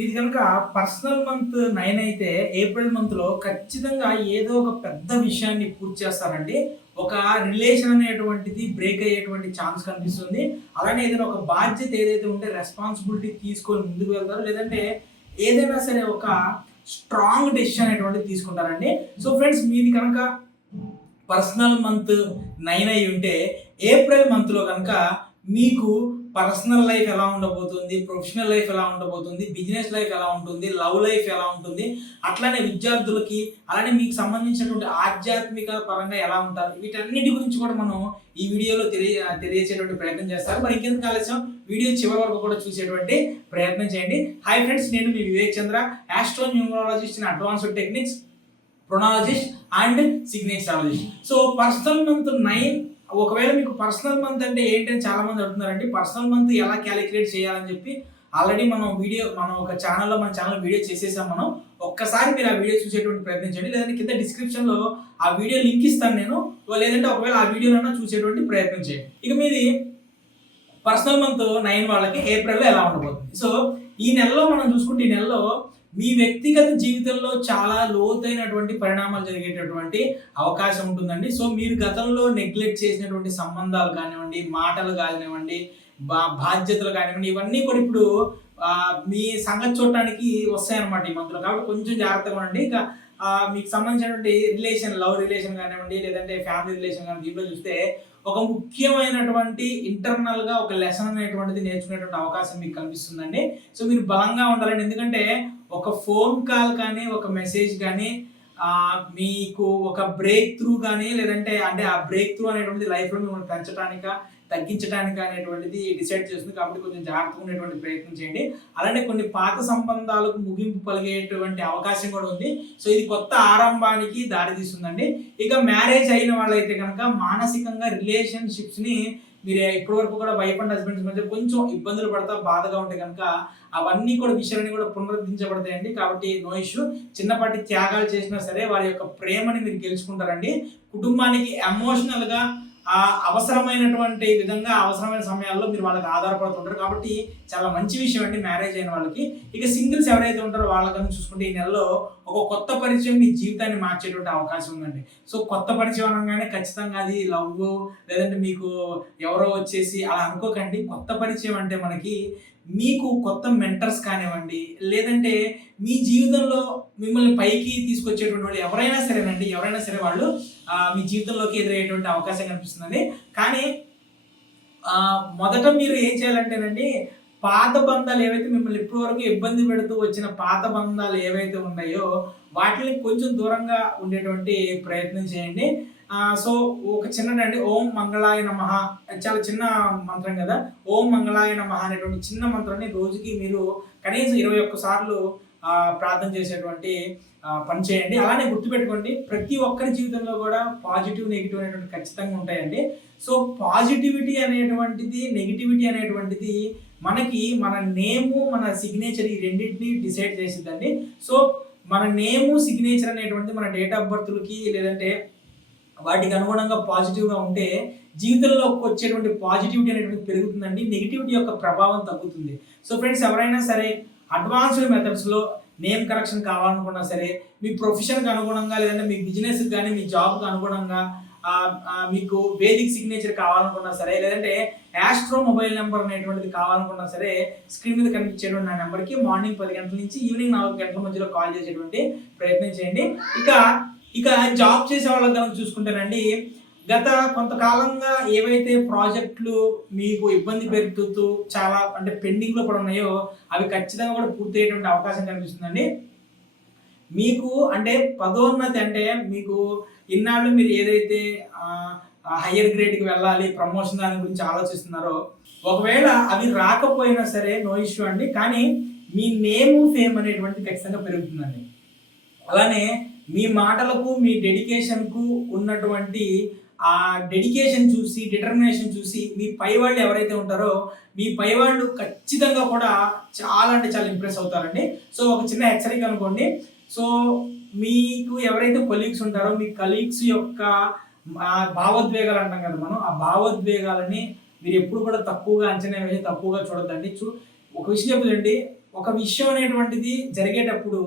మీది కనుక personal month 9 అయితే ఏప్రిల్ మంత్‌లో ఖచ్చితంగా ఏదో ఒక పెద్ద విషయాన్ని పూర్తి చేస్తారండి. ఒక రిలేషన్ అనేటువంటిది బ్రేక్ అయ్యేటువంటి ఛాన్స్ కనిపిస్తుంది. అలానే ఏదైనా ఒక బాధ్యత ఏదైతే ఉంటే రెస్పాన్సిబిలిటీ తీసుకొని ముందుకు వెళ్తారు. లేదంటే ఏదైనా సరే ఒక స్ట్రాంగ్ డెసిషన్ అనేటువంటిది తీసుకుంటారండి. సో ఫ్రెండ్స్ మీది కనుక పర్సనల్ మంత్ 9 అయ్యి ఉంటే ఏప్రిల్ మంత్‌లో గనక మీకు పర్సనల్ లైఫ్ ఎలా ఉండబోతుంది, ప్రొఫెషనల్ లైఫ్ ఎలా ఉండబోతుంది, బిజినెస్ లైఫ్ ఎలా ఉంటుంది, లవ్ లైఫ్ ఎలా ఉంటుంది, అట్లానే విద్యార్థులకి, అలానే మీకు సంబంధించినటువంటి ఆధ్యాత్మిక పరంగా ఎలా ఉంటారు, వీటన్నిటి గురించి కూడా మనం ఈ వీడియోలో తెలియచేటువంటి ప్రయత్నం చేస్తారు. మరి ఇంకెందుకు ఆలస్యం, వీడియో చివరి వరకు కూడా చూసేటువంటి ప్రయత్నం చేయండి. హాయ్ ఫ్రెండ్స్, నేను మీ Vivek Chandra, astro numerologist in advanced techniques, pronologist and signaturologist. So personal month 9, ఒకవేళ మీకు పర్సనల్ మంత్ అంటే ఏంటని చాలా మంది అడుగుతున్నారండి. పర్సనల్ మంత్ ఎలా క్యాలిక్యులేట్ చేయాలని చెప్పి ఆల్రెడీ మనం ఒక ఛానల్లో మన ఛానల్ వీడియో చేసేసాం మనం. ఒక్కసారి మీరు ఆ వీడియో చూసేటువంటి ప్రయత్నం చేయండి. లేదంటే కింద డిస్క్రిప్షన్లో ఆ వీడియో లింక్ ఇస్తాను నేను. లేదంటే ఒకవేళ ఆ వీడియోనైనా చూసేటువంటి ప్రయత్నం చేయండి. ఇక మీది పర్సనల్ మంత్ 9 వాళ్ళకి ఏప్రిల్లో ఎలా ఉండబోతుంది. సో ఈ నెలలో మనం చూసుకుంటే, ఈ నెలలో మీ వ్యక్తిగత జీవితంలో చాలా లోతైనటువంటి పరిణామాలు జరిగేటటువంటి అవకాశం ఉంటుందండి. సో మీరు గతంలో నెగ్లెక్ట్ చేసినటువంటి సంబంధాలు కానివ్వండి, మాటలు కానివ్వండి, బాధ్యతలు కానివ్వండి, ఇవన్నీ కూడా ఇప్పుడు మీ సంగతి చూడటానికి వస్తాయన్నమాట ఈ మంత్లో. కాబట్టి కొంచెం జాగ్రత్తగా ఉండండి. ఇక మీకు సంబంధించినటువంటి లవ్ రిలేషన్ కానివ్వండి, లేదంటే ఫ్యామిలీ రిలేషన్ కానీ దీంట్లో చూస్తే ఒక ముఖ్యమైనటువంటి ఇంటర్నల్గా ఒక లెసన్ అనేటువంటిది నేర్చుకునేటువంటి అవకాశం మీకు కనిపిస్తుందండి. సో మీరు బలంగా ఉండాలండి. ఎందుకంటే ఒక ఫోన్ కాల్ కానీ, ఒక మెసేజ్ కానీ, మీకు ఒక బ్రేక్ త్రూ కానీ, లేదంటే అంటే ఆ బ్రేక్ త్రూ అనేటువంటిది లైఫ్లో మిమ్మల్ని పెంచడానిక, తగ్గించడానికి అనేటువంటిది డిసైడ్ చేస్తుంది. కాబట్టి కొంచెం జాగ్రత్తగా ఉండేటువంటి ప్రయత్నం చేయండి. అలానే కొన్ని పాత సంబంధాలకు ముగింపు పలిగేటువంటి అవకాశం కూడా ఉంది. సో ఇది కొత్త ఆరంభానికి దారి తీస్తుందండి. ఇక మ్యారేజ్ అయిన వాళ్ళైతే కనుక మానసికంగా రిలేషన్షిప్స్ని మీరు ఇప్పటి వరకు కూడా వైఫ్ అండ్ హస్బెండ్స్ మధ్య కొంచెం ఇబ్బందులు పడతా, బాధగా ఉంటే కనుక అవన్నీ కూడా విషయాన్ని కూడా పునరుద్ధరించబడతాయండి. కాబట్టి నో ఇష్యూ. చిన్నపాటి త్యాగాలు చేసినా సరే వారి యొక్క ప్రేమని మీరు గెలుచుకుంటారండి. కుటుంబానికి ఎమోషనల్గా అవసరమైనటువంటి విధంగా, అవసరమైన సమయాల్లో మీరు వాళ్ళకి ఆధారపడుతుంటారు. కాబట్టి చాలా మంచి విషయం అండి మ్యారేజ్ అయిన వాళ్ళకి. ఇక సింగిల్స్ ఎవరైతే ఉంటారో వాళ్ళకన్నా చూసుకుంటే ఈ నెలలో ఒక కొత్త పరిచయం మీ జీవితాన్ని మార్చేటువంటి అవకాశం ఉందండి. సో కొత్త పరిచయం అనగానే ఖచ్చితంగా అది లవ్, లేదంటే మీకు ఎవరో వచ్చేసి అలా అనుకోకండి. కొత్త పరిచయం అంటే మనకి మీకు కొత్త మెంటర్స్ కానివ్వండి, లేదంటే మీ జీవితంలో మిమ్మల్ని పైకి తీసుకొచ్చేటువంటి వాళ్ళు ఎవరైనా సరే వాళ్ళు మీ జీవితంలోకి ఎదురయ్యేటువంటి అవకాశం కనిపిస్తుందండి. కానీ మొదట మీరు ఏం చేయాలంటేనండి, పాత బంధాలు ఏవైతే మిమ్మల్ని ఇప్పటి వరకు ఇబ్బంది పెడుతూ వచ్చిన పాత బంధాలు ఏవైతే ఉన్నాయో వాటిని కొంచెం దూరంగా ఉండేటువంటి ప్రయత్నం చేయండి. సో ఒక చిన్నదండి, ఓం మంగళాయ నమః, చాలా చిన్న మంత్రం కదా. ఓం మంగళాయ నమః అనేటువంటి చిన్న మంత్రాన్ని రోజుకి మీరు కనీసం 21 సార్లు ప్రార్థన చేసేటువంటి పని చేయండి. అలానే గుర్తుపెట్టుకోండి, ప్రతి ఒక్కరి జీవితంలో కూడా పాజిటివ్, నెగిటివ్ అనేటువంటి ఖచ్చితంగా ఉంటాయండి. సో పాజిటివిటీ అనేటువంటిది, నెగిటివిటీ అనేటువంటిది మనకి మన నేము, మన సిగ్నేచర్, ఈ రెండింటిని డిసైడ్ చేసిద్దండి. సో మన నేము, సిగ్నేచర్ అనేటువంటిది మన డేట్ ఆఫ్ బర్త్లకి, లేదంటే వాటికి అనుగుణంగా పాజిటివ్గా ఉంటే జీవితంలోకి వచ్చేటువంటి పాజిటివిటీ అనేటువంటి పెరుగుతుందండి. నెగిటివిటీ యొక్క ప్రభావం తగ్గుతుంది. సో ఫ్రెండ్స్, ఎవరైనా సరే అడ్వాన్స్డ్ మెథడ్స్లో నేమ్ కరెక్షన్ కావాలనుకున్నా సరే, మీ ప్రొఫెషన్కి అనుగుణంగా, లేదంటే మీ బిజినెస్కి కానీ, మీ జాబ్కి అనుగుణంగా మీకు వేదిక్ సిగ్నేచర్ కావాలనుకున్నా సరే, లేదంటే ఆస్ట్రో మొబైల్ నెంబర్ అనేటువంటిది కావాలనుకున్నా సరే, స్క్రీన్ మీద కనిపించేటువంటి నా నెంబర్కి మార్నింగ్ 10 గంటల నుంచి ఈవినింగ్ 4 గంటల మధ్యలో కాల్ చేసేటువంటి ప్రయత్నం చేయండి. ఇక జాబ్ చేసే వాళ్ళకి కనుక చూసుకుంటేనండి, గత కొంతకాలంగా ఏవైతే ప్రాజెక్టులు మీకు ఇబ్బంది పెడుతూ చాలా అంటే పెండింగ్లో కూడా ఉన్నాయో అవి ఖచ్చితంగా కూడా పూర్తయ్యేటువంటి అవకాశం కనిపిస్తుందండి. మీకు అంటే పదోన్నతి అంటే మీకు ఇన్నాళ్ళు మీరు ఏదైతే హయ్యర్ గ్రేడ్కి వెళ్ళాలి, ప్రమోషన్ దాని గురించి ఆలోచిస్తున్నారో, ఒకవేళ అవి రాకపోయినా సరే నో ఇష్యూ అండి. కానీ మీ నేము, ఫేమ్ అనేటువంటిది ఖచ్చితంగా పెరుగుతుందండి. అలానే మీ మాటలకు, మీ డెడికేషన్కు ఉన్నటువంటి ఆ డెడికేషన్ చూసి, డిటర్మినేషన్ చూసి మీ పై వాళ్ళు ఎవరైతే ఉంటారో మీ పై వాళ్ళు ఖచ్చితంగా కూడా చాలా అంటే చాలా ఇంప్రెస్ అవుతారండి. సో ఒక చిన్న హెచ్చరిక అనుకోండి. సో మీకు ఎవరైతే కొలీగ్స్ ఉంటారో మీ కలీగ్స్ యొక్క భావోద్వేగాలు అంటాం కదా మనం, ఆ భావోద్వేగాలని మీరు ఎప్పుడు కూడా తక్కువగా అంచనా వేసి తక్కువగా చూడొద్దండి. ఒక విషయం చెప్పుదండి, ఒక విషయం అనేటువంటిది జరిగేటప్పుడు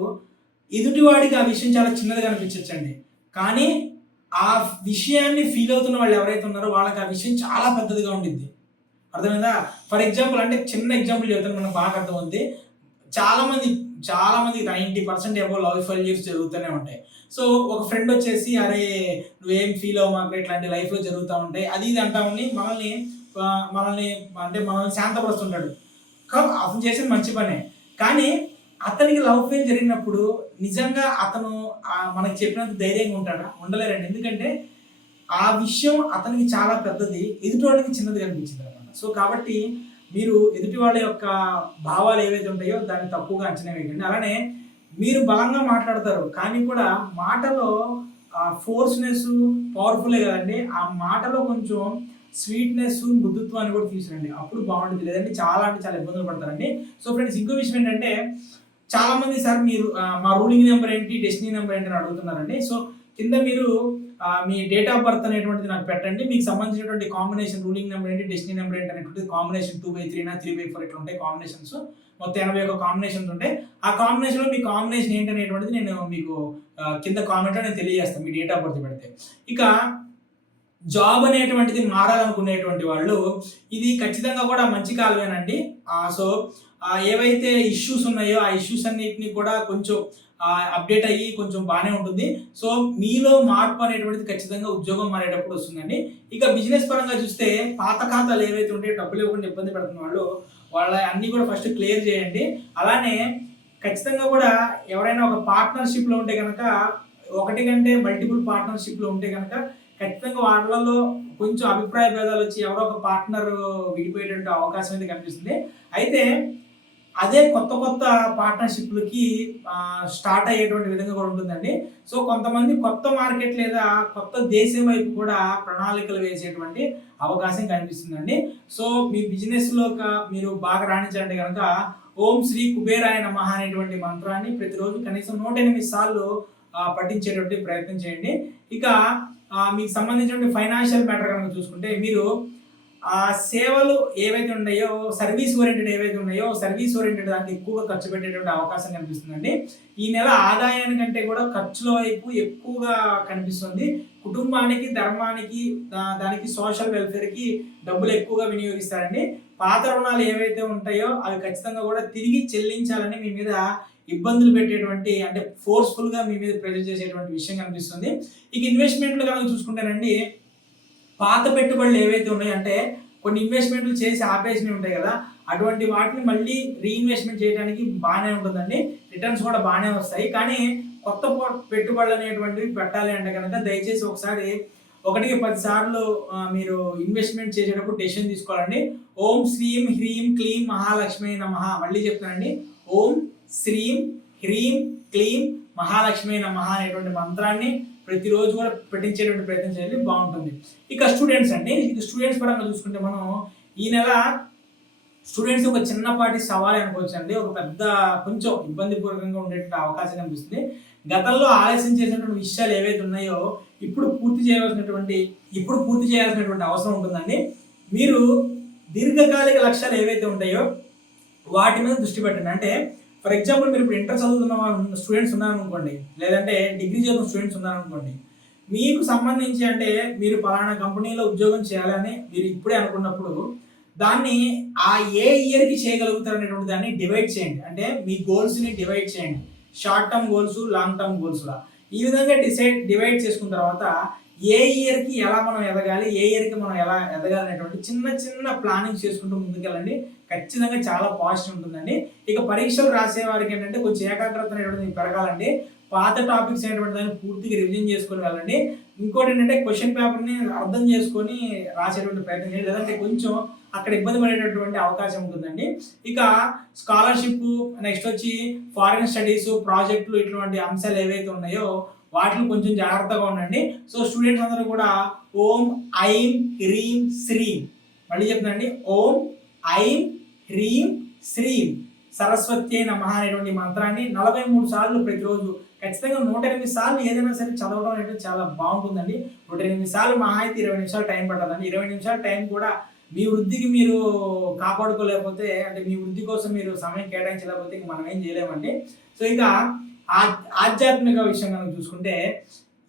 ఎదుటివాడికి ఆ విషయం చాలా చిన్నదిగా అనిపించచ్చండి. కానీ ఆ విషయాన్ని ఫీల్ అవుతున్న వాళ్ళు ఎవరైతే ఉన్నారో వాళ్ళకి ఆ విషయం చాలా పెద్దదిగా ఉండిద్ది. అర్థమైందా? ఫర్ ఎగ్జాంపుల్ అంటే చిన్న ఎగ్జాంపుల్ చెప్తాను మనకు బాగా అర్థమవుద్ది. చాలామంది చాలామంది 90% అబోవ్ లవ్ ఫెయిల్యూర్స్ జరుగుతూనే ఉంటాయి. సో ఒక ఫ్రెండ్ వచ్చేసి అరే నువ్వేం ఫీల్ అవ్వమాకు ఇట్లాంటి లైఫ్‌లో జరుగుతా ఉంటాయి. అది ఇది అంటా ఉండి మనల్ని అంటే మనల్ని శాంతపరుస్తుంటాడు. అతను చేసేది మంచి పనే. కానీ అతనికి లవ్ ఫెయిల్ జరిగినప్పుడు నిజంగా అతను మనకు చెప్పినంత ధైర్యంగా ఉంటాడా? ఉండలేరండి. ఎందుకంటే ఆ విషయం అతనికి చాలా పెద్దది. ఎదుటోడికి చిన్నదిగా అనిపించిందనమాట. సో కాబట్టి మీరు ఎదుటి వాళ్ళ యొక్క భావాలు ఏవైతే ఉంటాయో దాన్ని తక్కువగా అంచనా వేయకండి. అలానే మీరు బలంగా మాట్లాడతారు. కానీ కూడా మాటలో ఫోర్స్‌నెస్ పవర్‌ఫుల్లే కదండీ! ఆ మాటలో కొంచెం స్వీట్‌నెస్, మృదుత్వాన్ని కూడా తీసుకురండి. అప్పుడు బావుండిద్ది. లేదంటే చాలా అంటే చాలా ఇబ్బందులు పడతారండి. సో ఫ్రెండ్స్ ఇంకో విషయం ఏంటంటే చాలామంది సార్ మీరు మా రూలింగ్ నంబర్ ఏంటి? డెస్టినీ నంబర్ ఏంటి? అని అడుగుతున్నారండి. సో కింద మీరు మీ డేట్ ఆఫ్ బర్త్ అనేటువంటిది నాకు పెట్టండి. మీకు సంబంధించినటువంటి కాంబినేషన్ రూలింగ్ నంబర్ ఏంటి? డెస్టినీ నంబర్ ఏంటి? అనేటువంటిది కాంబినేషన్ 2/3 3/4 ఇట్లా ఉంటాయి కాంబినేషన్స్. మొత్తం 81 కాంబినేషన్స్ ఉంటాయి. ఆ కాంబినేషన్‌లో మీ కాంబినేషన్ ఏంటి అనేటువంటిది నేను మీకు కింద కామెంట్‌లో నేను తెలియజేస్తాను. మీ డేట్ ఆఫ్ బర్త్ పెడితే. ఇక జాబ్ అనేటువంటిది మారాలనుకునేటువంటి వాళ్ళు ఇది ఖచ్చితంగా కూడా మంచి కాలమేనండి. సో ఏవైతే ఇష్యూస్ ఉన్నాయో ఆ ఇష్యూస్ అన్నిటిని కూడా కొంచెం అప్డేట్ అయ్యి కొంచెం బానే ఉంటుంది. సో మీలో మార్పు అనేటువంటిది ఖచ్చితంగా ఉద్యోగం మారేటప్పుడు వస్తుందండి. ఇక బిజినెస్ పరంగా చూస్తే పాత ఖాతాలు ఏవైతే ఉంటాయో డబ్బులు ఇవ్వకుండా ఇబ్బంది పడుతున్న వాళ్ళు వాళ్ళ అన్నీ కూడా ఫస్ట్ క్లియర్ చేయండి. అలానే ఖచ్చితంగా కూడా ఎవరైనా ఒక పార్ట్నర్‌షిప్‌లో ఉంటే గనక ఒకటి కంటే మల్టిపుల్ పార్ట్నర్‌షిప్‌లో ఉంటే గనక ఖచ్చితంగా వాళ్ళలో కొంచెం అభిప్రాయ భేదాలొచ్చి ఎవరో ఒక పార్ట్నర్ విడిపోయేటువంటి అవకాశం అయితే కనిపిస్తుంది. అయితే అదే కొత్త పార్ట్నర్‌షిప్‌లకి స్టార్ట్ అయ్యేటువంటి విధంగా కూడా ఉంటుందండి. సో కొంతమంది కొత్త మార్కెట్ లేదా కొత్త దేశం వైపు కూడా ప్రణాళికలు వేసేటువంటి అవకాశం కనిపిస్తుందండి. సో మీ బిజినెస్‌లో మీరు బాగా రాణించాలంటే గనక ఓం శ్రీ కుబేరాయ నమః అనేటువంటి మంత్రాన్ని ప్రతిరోజు కనీసం 108 సార్లు పఠించేటువంటి ప్రయత్నం చేయండి. ఇక మీకు సంబంధించినటువంటి ఫైనాన్షియల్ మ్యాటర్ కనుక చూసుకుంటే మీరు సేవలు ఏవైతే ఉన్నాయో సర్వీస్ ఓరియెంటెడ్ ఏవైతే ఉన్నాయో సర్వీస్ ఓరియెంటెడ్ దానికి ఎక్కువగా ఖర్చు పెట్టేటువంటి అవకాశం కనిపిస్తుందండి. ఈ నెల ఆదాయానికంటే కూడా ఖర్చుల వైపు ఎక్కువగా కనిపిస్తుంది. కుటుంబానికి, ధర్మానికి, దానికి సోషల్ వెల్ఫేర్‌కి డబ్బులు ఎక్కువగా వినియోగిస్తారండి. పాత రుణాలు ఏవైతే ఉంటాయో అవి ఖచ్చితంగా కూడా తిరిగి చెల్లించాలని మీ మీద ఇబ్బందులు పెట్టేటువంటి అంటే ఫోర్స్‌ఫుల్‌గా మీ మీద ప్రెషర్ చేసేటువంటి విషయం కనిపిస్తుంది. ఇక ఇన్వెస్ట్‌మెంట్‌లు కనుక చూసుకుంటేనండి పాత పెట్టుబడులు ఏవైతే ఉన్నాయో అంటే కొన్ని ఇన్వెస్ట్‌మెంట్‌లు చేసి ఆపేసినవి ఉంటాయి కదా! అటువంటి వాటిని మళ్ళీ రీఇన్వెస్ట్‌మెంట్ చేయడానికి బానే ఉంటుందండి. రిటర్న్స్ కూడా బానే వస్తాయి. కానీ కొత్త పెట్టుబడులు అనేటువంటివి పెట్టాలి అంటే గనక దయచేసి ఒకసారి 1కి 10 సార్లు మీరు ఇన్వెస్ట్‌మెంట్ చేసేటప్పుడు డెసిషన్ తీసుకోవాలండి. ఓం శ్రీం హ్రీం క్లీం మహాలక్ష్మీ నమః మళ్ళీ చెప్తానండి. ఓం శ్రీం హ్రీం క్లీం మహాలక్ష్మీ నమః అనేటువంటి మంత్రాన్ని ప్రతిరోజు కూడా పెట్టించేటువంటి ప్రయత్నం చేయాలి బాగుంటుంది. ఇక స్టూడెంట్స్ అండి. ఇక స్టూడెంట్స్ పరంగా చూసుకుంటే మనం ఈ నెల స్టూడెంట్స్ ఒక చిన్నపాటి సవాల్ అనుకోవచ్చండి. ఒక పెద్ద కొంచెం ఇబ్బందిపూర్వకంగా ఉండేటువంటి అవకాశం కనిపిస్తుంది. గతంలో ఆలస్యం చేసినటువంటి విషయాలు ఏవైతే ఉన్నాయో ఇప్పుడు పూర్తి చేయాల్సినటువంటి అవసరం ఉంటుందండి. మీరు దీర్ఘకాలిక లక్ష్యాలు ఏవైతే ఉంటాయో వాటి మీద దృష్టి పెట్టండి. అంటే ఫర్ ఎగ్జాంపుల్ మీరు ఇప్పుడు ఇంటర్ చదువుతున్న స్టూడెంట్స్ ఉన్నారనుకోండి, లేదంటే డిగ్రీ చదువుతున్న స్టూడెంట్స్ ఉన్నారనుకోండి. మీకు సంబంధించి అంటే మీరు పలానా కంపెనీలో ఉద్యోగం చేయాలని మీరు ఇప్పుడే అనుకున్నప్పుడు దాన్ని ఏ ఇయర్‌కి చేయగలుగుతారు అనేటువంటి దాన్ని డివైడ్ చేయండి. అంటే మీ గోల్స్‌ని డివైడ్ చేయండి. Short term goals, long term గోల్స్‌లా. ఈ విధంగా డివైడ్ చేసుకున్న తర్వాత ఏ ఇయర్‌కి ఎలా మనం ఎదగాలి, ఏ ఇయర్‌కి మనం ఎలా ఎదగాలి అనేటువంటి చిన్న ప్లానింగ్ చేసుకుంటూ ముందుకెళ్ళండి. ఖచ్చితంగా చాలా పాజిటివ్ ఉంటుందండి. ఇక పరీక్షలు రాసే వారికి ఏంటంటే కొంచెం ఏకాగ్రత అనేటువంటిది పెరగాలండి. పాత టాపిక్స్ అనేటువంటి దాన్ని పూర్తిగా రివిజన్ చేసుకొని వెళ్ళండి. ఇంకోటి ఏంటంటే క్వెషన్ పేపర్‌ని అర్థం చేసుకొని రాసేటువంటి ప్రయత్నం చేయండి. లేదంటే కొంచెం అక్కడ ఇబ్బంది పడేటటువంటి అవకాశం ఉంటుందండి. ఇక స్కాలర్‌షిప్ నెక్స్ట్ వచ్చి ఫారిన్ స్టడీస్, ప్రాజెక్టులు ఇటువంటి అంశాలు ఏవైతే ఉన్నాయో వాటిలో కొంచెం జాగ్రత్తగా ఉండండి. సో స్టూడెంట్స్ అందరూ కూడా ఓం ఐం హ్రీం శ్రీం మళ్ళీ చెప్తానండి. ఓం ఐం హ్రీం శ్రీం సరస్వత్యై నమః అనేటువంటి మంత్రాన్ని 43 సార్లు ప్రతిరోజు ఖచ్చితంగా 108 సార్లు ఏదైనా సరే చదవడం అనేది చాలా బాగుంటుందండి. 108 సార్లు మహా అయితే 20 నిమిషాలు టైం పట్టదండి. 20 నిమిషాల టైం కూడా మీ వృద్ధికి మీరు కాపాడుకోలేకపోతే, అంటే మీ వృద్ధి కోసం మీరు సమయం కేటాయించలేకపోతే ఇంక మనం ఏం చేయలేమండి. సో ఇక ఆధ్యాత్మిక విషయం కనుక చూసుకుంటే,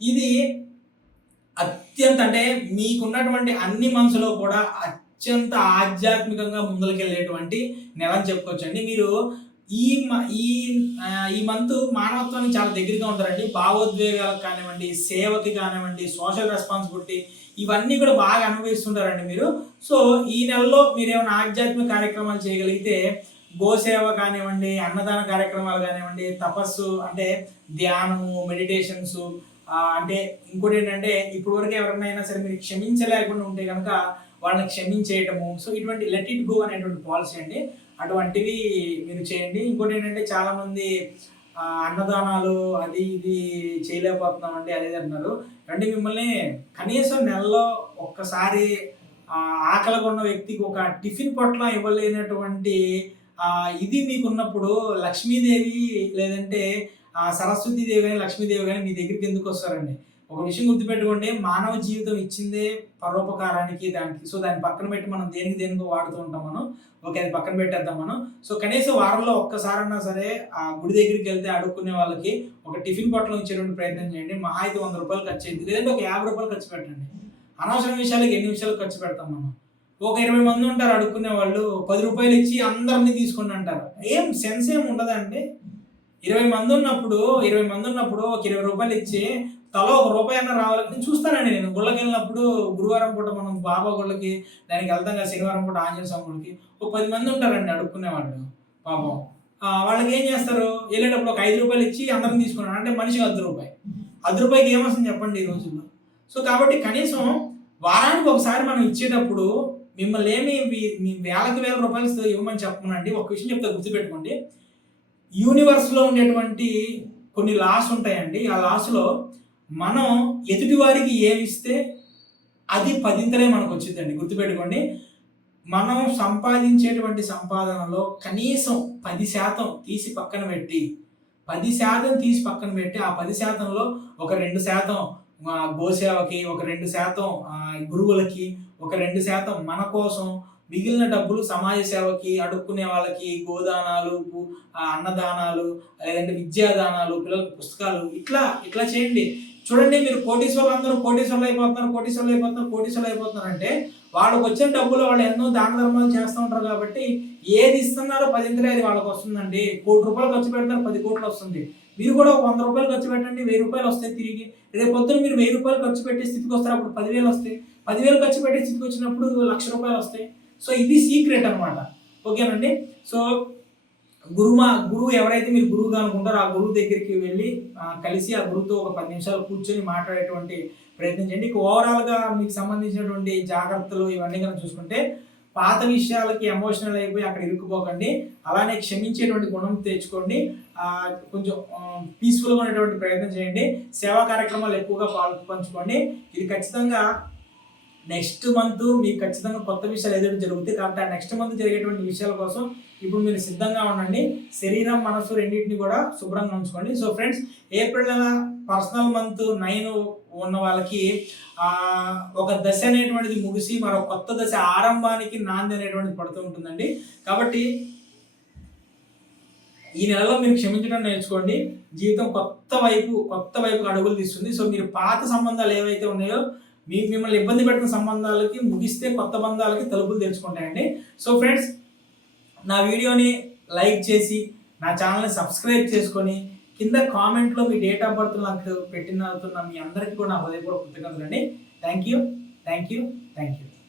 ఇది అత్యంత, అంటే మీకున్నటువంటి అన్ని మనసులో కూడా అత్యంత ఆధ్యాత్మికంగా ముందలకెళ్ళేటువంటి నెల అని చెప్పుకోవచ్చండి. మీరు ఈ ఈ ఈ మంత్ మానవత్వానికి చాలా దగ్గరగా ఉంటారండి. భావోద్వేగాలకు కానివ్వండి, సేవకి కానివ్వండి, సోషల్ రెస్పాన్సిబిలిటీ ఇవన్నీ కూడా బాగా అనుభవిస్తుంటారండి మీరు. సో ఈ నెలలో మీరు ఏమైనా ఆధ్యాత్మిక కార్యక్రమాలు చేయగలిగితే, గోసేవ కానివ్వండి, అన్నదాన కార్యక్రమాలు కానివ్వండి, తపస్సు అంటే ధ్యానము, మెడిటేషన్స్, అంటే ఇంకోటి ఏంటంటే ఇప్పుడు వరకు ఎవరినైనా సరే మీరు క్షమించలేకుండా ఉంటే కనుక వాళ్ళని క్షమించేయటము. సో ఇటువంటి లెట్ ఇట్ గో అనేటువంటి పాలసీ అండి, అటువంటివి మీరు చేయండి. ఇంకోటి ఏంటంటే చాలామంది అన్నదానాలు అది ఇది చేయలేకపోతున్నాం అండి అది అంటున్నారు. అంటే మిమ్మల్ని కనీసం నెలలో ఒక్కసారి ఆకలిగా ఉన్న వ్యక్తికి ఒక టిఫిన్ పొట్లం ఇవ్వలేనటువంటి ఇది మీకున్నప్పుడు లక్ష్మీదేవి లేదంటే సరస్వతీదేవి కానీ లక్ష్మీదేవి కానీ మీ దగ్గరికి ఎందుకు వస్తారండి? ఒక విషయం గుర్తుపెట్టుకోండి, మానవ జీవితం ఇచ్చిందే పరోపకారానికి, దానికి. సో దాన్ని పక్కన పెట్టి మనం దేనికో వాడుతూ ఉంటాం మనం. ఓకే, అది పక్కన పెట్టేద్దాం మనం. సో కనీసం వారంలో ఒక్కసారన్నా సరే ఆ గుడి దగ్గరికి వెళ్తే అడుక్కునే వాళ్ళకి ఒక టిఫిన్ పొట్లం ఇచ్చేటువంటి ప్రయత్నం చేయండి. మహా అయితే 100 రూపాయలు ఖర్చు అయింది, లేదంటే ఒక 50 రూపాయలు ఖర్చు పెట్టండి. అనవసరం విషయాలకి ఎన్ని విషయాలు ఖర్చు పెడతాం మనం? ఒక 20 మంది ఉంటారు అడుక్కునే వాళ్ళు, 10 రూపాయలు ఇచ్చి అందరినీ తీసుకోండి అంటారు. ఏం సెన్స్ ఏమి ఉండదండి. 20 మంది ఉన్నప్పుడు ఒక 20 రూపాయలు ఇచ్చి తలో 1 రూపాయి అన్న రావాలి. నేను చూస్తానండి, నేను గుళ్ళకి వెళ్ళినప్పుడు గురువారం పూట మనం బాబా గుళ్ళకి దానికి వెళ్తాం కదా, శనివారం పూట ఆంజనేయ స్వామి గుడికి ఒక 10 మంది ఉంటారండి అడుక్కునే వాళ్ళు. పాపం వాళ్ళకి ఏం చేస్తారు, వెళ్ళేటప్పుడు ఒక 5 రూపాయలు ఇచ్చి అందరం తీసుకున్నాను అంటే మనిషికి 10 రూపాయి. 10 రూపాయికి ఏమొస్తుంది చెప్పండి ఈ రోజుల్లో? సో కాబట్టి కనీసం వారానికి ఒకసారి మనం ఇచ్చేటప్పుడు మిమ్మల్ని ఏమి మీ వేలకు వేల రూపాయలు ఇవ్వమని చెప్పమనండి. ఒక విషయం చెప్తే గుర్తుపెట్టుకోండి, యూనివర్స్లో ఉండేటువంటి కొన్ని లాస్ ఉంటాయండి. ఆ లాస్లో మనం ఎదుటి వారికి ఏమిస్తే అది 10 మనకు వచ్చిందండి. గుర్తుపెట్టుకోండి, మనం సంపాదించేటువంటి సంపాదనలో కనీసం 10% తీసి పక్కన పెట్టి, 10% తీసి పక్కన పెట్టి ఆ 10%లో ఒక 2% గోసేవకి, ఒక 2% గురువులకి, ఒక 2% మన కోసం, మిగిలిన డబ్బులు సమాజ సేవకి, అడుక్కునే వాళ్ళకి, గోదానాలు, అన్నదానాలు, లేదంటే విద్యాదానాలు, పిల్లలకు పుస్తకాలు, ఇట్లా చేయండి. చూడండి, మీరు కోటీశ్వర్లు అయిపోతున్నారు అంటే వాళ్ళకి వచ్చిన డబ్బులు వాళ్ళు ఎన్నో దాన ధర్మాలు చేస్తూ ఉంటారు కాబట్టి ఏది ఇస్తున్నారో 10 అది వాళ్ళకి వస్తుందండి. 1 కోటి రూపాయలు ఖర్చు పెడతారు, 10 కోట్లు వస్తుంది. మీరు కూడా 100 రూపాయలు ఖర్చు పెట్టండి, 1000 రూపాయలు వస్తాయి తిరిగి. రేపు పొద్దున మీరు 1000 రూపాయలు ఖర్చు పెట్టే స్థితికి వస్తారు, అప్పుడు 10,000 వస్తాయి. 10,000 ఖర్చు పెట్టే స్థితికి వచ్చినప్పుడు 1,00,000 రూపాయలు వస్తాయి. సో ఇది సీక్రెట్ అనమాట. ఓకేనండి. సో గురువు ఎవరైతే మీరు గురువుగా అనుకుంటారో ఆ గురువు దగ్గరికి వెళ్ళి కలిసి ఆ గురువుతో ఒక 10 నిమిషాలు కూర్చొని మాట్లాడేటువంటి ప్రయత్నం చేయండి. ఇక ఓవరాల్గా మీకు సంబంధించినటువంటి జాగ్రత్తలు ఇవన్నీ కనుక చూసుకుంటే, పాత విషయాలకి ఎమోషనల్ అయిపోయి అక్కడ ఇరుక్కుపోకండి. అలానే క్షమించేటువంటి గుణం తెచ్చుకోండి. కొంచెం పీస్ఫుల్గా ఉండేటువంటి ప్రయత్నం చేయండి. సేవా కార్యక్రమాలు ఎక్కువగా పంచుకోండి. ఇది ఖచ్చితంగా నెక్స్ట్ మంత్ మీకు ఖచ్చితంగా కొత్త విషయాలు ఏదైతే జరుగుతాయి కాబట్టి ఆ నెక్స్ట్ మంత్ జరిగేటువంటి విషయాల కోసం ఇప్పుడు మీరు సిద్ధంగా ఉండండి. శరీరం మనసు రెండింటిని కూడా శుభ్రంగా ఉంచుకోండి. సో ఫ్రెండ్స్, ఏప్రిల్ నెల పర్సనల్ మంత్ 9 ఉన్న వాళ్ళకి ఒక దశ అనేటువంటిది ముగిసి మరో కొత్త దశ ఆరంభానికి నాంది అనేటువంటిది పడుతూ ఉంటుందండి. కాబట్టి ఈ నెలలో మీరు క్షమించడం నేర్చుకోండి. జీవితం కొత్త వైపు అడుగులు తీస్తుంది. సో మీరు పాత సంబంధాలు ఏవైతే ఉన్నాయో, మిమ్మల్ని ఇబ్బంది పెట్టిన సంబంధాలకి ముగిస్తే కొత్త బంధాలకి తలుపులు తెరుచుకుంటాయండి. సో ఫ్రెండ్స్, నా వీడియోని లైక్ చేసి నా ఛానల్ని సబ్స్క్రైబ్ చేసుకొని కింద కామెంట్లో మీ డేట్ ఆఫ్ బర్త్ నాకు పెట్టిన మీ అందరికీ కూడా నా హృదయపూర్వక కృతజ్ఞతలు అండి. Thank you.